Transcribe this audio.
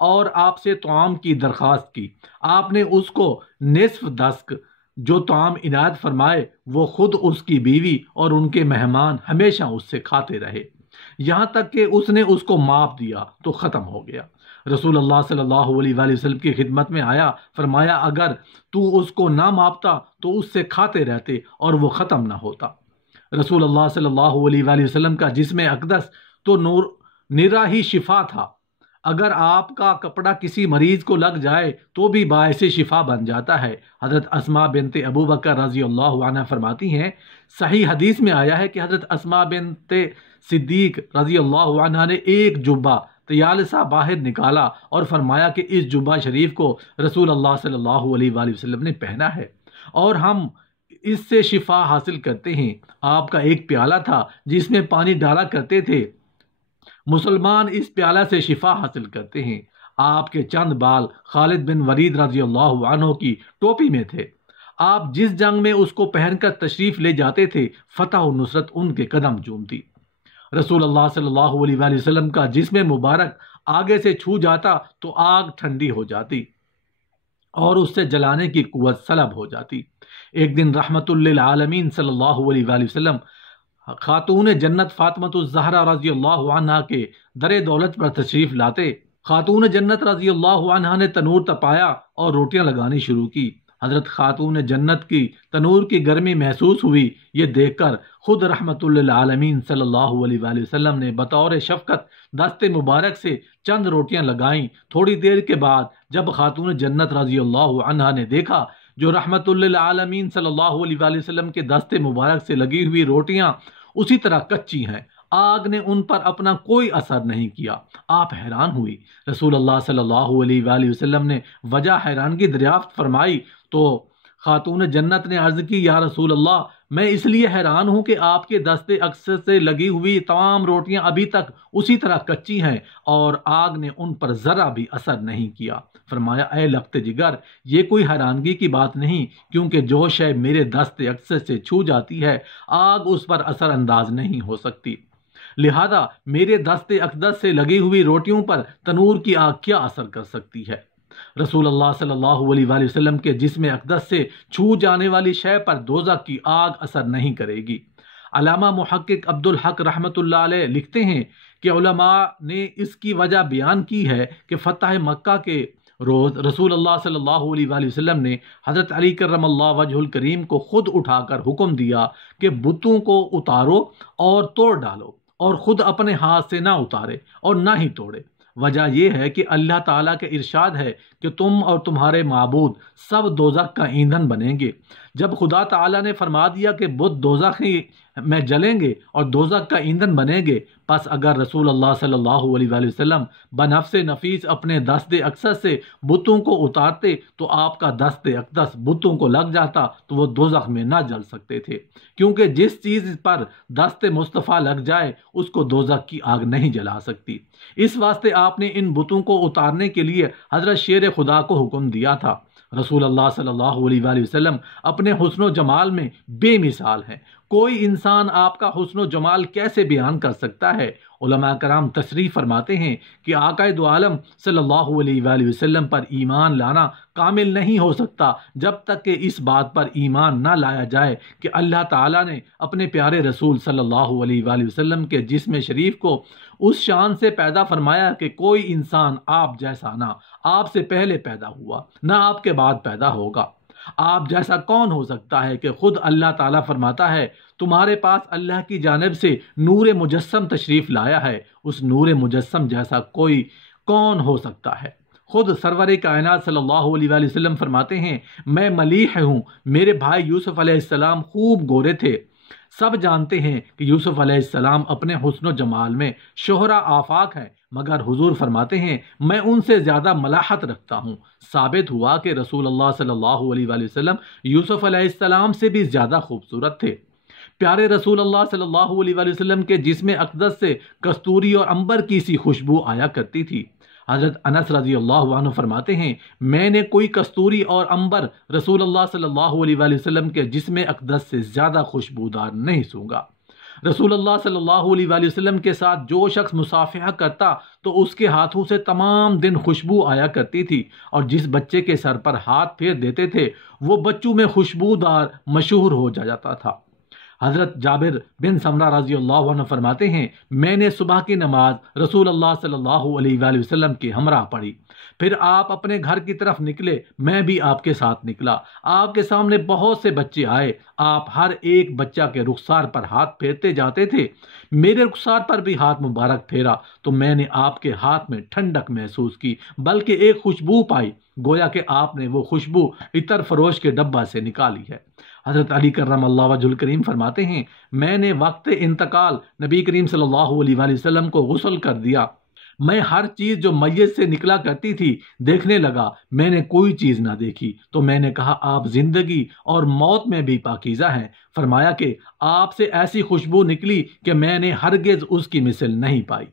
اور آپ سے طعام کی درخواست کی۔ آپ نے اس کو نصف دستک جو طعام عنایت فرمائے وہ خود، اس کی بیوی اور ان کے مہمان ہمیشہ اس سے کھاتے رہے، یہاں تک کہ اس نے اس کو معاف دیا تو ختم ہو گیا۔ رسول اللہ صلی اللہ علیہ وآلہ وسلم کی خدمت میں آیا، فرمایا اگر تو اس کو نہ معافتا تو اس سے کھاتے رہتے اور وہ ختم نہ ہوتا۔ رسول اللہ صلی اللہ علیہ وآلہ وسلم کا جسم اقدس تو نرا ہی شفا تھا، اگر آپ کا کپڑا کسی مریض کو لگ جائے تو بھی باعث شفا بن جاتا ہے۔ حضرت اسماء بنت ابو بکر رضی اللہ عنہ فرماتی ہیں، صحیح حدیث میں آیا ہے کہ حضرت اسماء بنت صدیق رضی اللہ عنہ نے ایک جبہ طیالسہ باہر نکالا اور فرمایا کہ اس جبہ شریف کو رسول اللہ صلی اللہ علیہ وآلہ وسلم نے پہنا ہے اور ہم اس سے شفا حاصل کرتے ہیں۔ آپ کا ایک پیالہ تھا جس میں پانی ڈالا کرتے تھے، مسلمان اس پیالہ سے شفا حاصل کرتے ہیں۔ آپ کے چند بال خالد بن ولید رضی اللہ عنہ کی ٹوپی میں تھے، آپ جس جنگ میں اس کو پہن کر تشریف لے جاتے تھے فتح و نصرت ان کے قدم چومتی۔ رسول اللہ صلی اللہ علیہ وآلہ وسلم کا جسم مبارک آگے سے چھو جاتا تو آگ ٹھنڈی ہو جاتی اور اس سے جلانے کی قوت سلب ہو جاتی۔ ایک دن رحمت للعالمین صلی اللہ علیہ وآلہ وسلم خاتون جنت فاطمۃ الزہرا رضی اللہ عنہا کے در دولت پر تشریف لاتے، خاتون جنت رضی اللہ عنہا نے تنور تپایا اور روٹیاں لگانی شروع کی۔ حضرت خاتون جنت کی تنور کی گرمی محسوس ہوئی، یہ دیکھ کر خود رحمت للعالمین صلی اللہ علیہ وآلہ وسلم نے بطور شفقت دست مبارک سے چند روٹیاں لگائیں۔ تھوڑی دیر کے بعد جب خاتون جنت رضی اللہ عنہا نے دیکھا جو رحمت للعالمین صلی اللہ علیہ وآلہ وسلم کے دست مبارک سے لگی ہوئی روٹیاں اسی طرح کچی ہیں، آگ نے ان پر اپنا کوئی اثر نہیں کیا، آپ حیران ہوئی۔ رسول اللہ صلی اللہ علیہ وآلہ وسلم نے وجہ حیرانگی دریافت فرمائی تو خاتون جنت نے عرض کی، یا رسول اللہ میں اس لیے حیران ہوں کہ آپ کے دست اقدس سے لگی ہوئی تمام روٹیاں ابھی تک اسی طرح کچی ہیں اور آگ نے ان پر ذرا بھی اثر نہیں کیا۔ فرمایا اے لخت جگر، یہ کوئی حیرانگی کی بات نہیں، کیونکہ جو شے میرے دست اقدس سے چھو جاتی ہے آگ اس پر اثر انداز نہیں ہو سکتی، لہذا میرے دست اقدس سے لگی ہوئی روٹیوں پر تنور کی آگ کیا اثر کر سکتی ہے۔ رسول اللہ صلی اللہ علیہ وآلہ وسلم کے جسم اقدس سے چھو جانے والی شے پر دوزخ کی آگ اثر نہیں کرے گی۔ علامہ محقق عبدالحق رحمۃ اللہ علیہ لکھتے ہیں کہ علماء نے اس کی وجہ بیان کی ہے کہ فتح مکہ کے روز رسول اللہ صلی اللہ علیہ وآلہ وسلم نے حضرت علی کرم اللہ وجہ الکریم کو خود اٹھا کر حکم دیا کہ بتوں کو اتارو اور توڑ ڈالو، اور خود اپنے ہاتھ سے نہ اتارے اور نہ ہی توڑے۔ وجہ یہ ہے کہ اللہ تعالیٰ کے ارشاد ہے کہ تم اور تمہارے معبود سب دوزخ کا ایندھن بنیں گے۔ جب خدا تعالیٰ نے فرما دیا کہ بت دوزخ میں جلیں گے اور دوزخ کا ایندھن بنیں گے، پس اگر رسول اللہ صلی اللہ علیہ وآلہ وسلم بنفس نفیس اپنے دست اقدس سے بتوں کو اتارتے تو آپ کا دست اقدس بتوں کو لگ جاتا تو وہ دوزخ میں نہ جل سکتے تھے، کیونکہ جس چیز پر دست مصطفیٰ لگ جائے اس کو دوزخ کی آگ نہیں جلا سکتی۔ اس واسطے آپ نے ان بتوں کو اتارنے کے لیے حضرت شیر خدا کو حکم دیا تھا۔ رسول اللہ صلی اللہ علیہ وآلہ وسلم اپنے حسن و جمال میں بے مثال ہیں، کوئی انسان آپ کا حسن و جمال کیسے بیان کر سکتا ہے؟ علماء کرام تصریح فرماتے ہیں کہ آقا دو عالم صلی اللہ علیہ وآلہ وسلم پر ایمان لانا کامل نہیں ہو سکتا جب تک کہ اس بات پر ایمان نہ لایا جائے کہ اللہ تعالیٰ نے اپنے پیارے رسول صلی اللہ علیہ وآلہ وسلم کے جسم شریف کو اس شان سے پیدا فرمایا کہ کوئی انسان آپ جیسا نہ آپ سے پہلے پیدا ہوا نہ آپ کے بعد پیدا ہوگا۔ آپ جیسا کون ہو سکتا ہے کہ خود اللہ تعالیٰ فرماتا ہے تمہارے پاس اللہ کی جانب سے نور مجسم تشریف لایا ہے، اس نور مجسم جیسا کوئی کون ہو سکتا ہے؟ خود سرور کائنات صلی اللہ علیہ وآلہ وسلم فرماتے ہیں میں ملیح ہوں، میرے بھائی یوسف علیہ السلام خوب گورے تھے، سب جانتے ہیں کہ یوسف علیہ السلام اپنے حسن و جمال میں شہرا آفاق ہیں، مگر حضور فرماتے ہیں میں ان سے زیادہ ملاحت رکھتا ہوں۔ ثابت ہوا کہ رسول اللہ صلی اللہ علیہ وآلہ وسلم یوسف علیہ السلام سے بھی زیادہ خوبصورت تھے۔ پیارے رسول اللہ صلی اللہ علیہ وآلہ وسلم کے جسم اقدس سے کستوری اور عنبر کی سی خوشبو آیا کرتی تھی۔ حضرت انس رضی اللہ عنہ فرماتے ہیں میں نے کوئی کستوری اور عنبر رسول اللہ صلی اللہ علیہ وآلہ وسلم کے جسم اقدس سے زیادہ خوشبودار نہیں سونگا۔ رسول اللہ صلی اللہ علیہ وآلہ وسلم کے ساتھ جو شخص مصافحہ کرتا تو اس کے ہاتھوں سے تمام دن خوشبو آیا کرتی تھی، اور جس بچے کے سر پر ہاتھ پھیر دیتے تھے وہ بچوں میں خوشبودار مشہور ہو جاتا تھا۔ حضرت جابر بن سمرہ رضی اللہ عنہ فرماتے ہیں، میں نے صبح کی نماز رسول اللہ صلی اللہ علیہ وآلہ وسلم کے ہمراہ پڑھی، پھر آپ اپنے گھر کی طرف نکلے، میں بھی آپ کے ساتھ نکلا، آپ کے سامنے بہت سے بچے آئے، آپ ہر ایک بچہ کے رخسار پر ہاتھ پھیرتے جاتے تھے، میرے رخسار پر بھی ہاتھ مبارک پھیرا تو میں نے آپ کے ہاتھ میں ٹھنڈک محسوس کی، بلکہ ایک خوشبو پائی، گویا کہ آپ نے وہ خوشبو عطر فروش کے ڈبہ سے نکالی ہے۔ حضرت علی کرم اللہ وجہ الکریم فرماتے ہیں، میں نے وقت انتقال نبی کریم صلی اللہ علیہ وآلہ وسلم کو غسل کر دیا، میں ہر چیز جو میت سے نکلا کرتی تھی دیکھنے لگا، میں نے کوئی چیز نہ دیکھی، تو میں نے کہا آپ زندگی اور موت میں بھی پاکیزہ ہیں۔ فرمایا کہ آپ سے ایسی خوشبو نکلی کہ میں نے ہرگز اس کی مثل نہیں پائی۔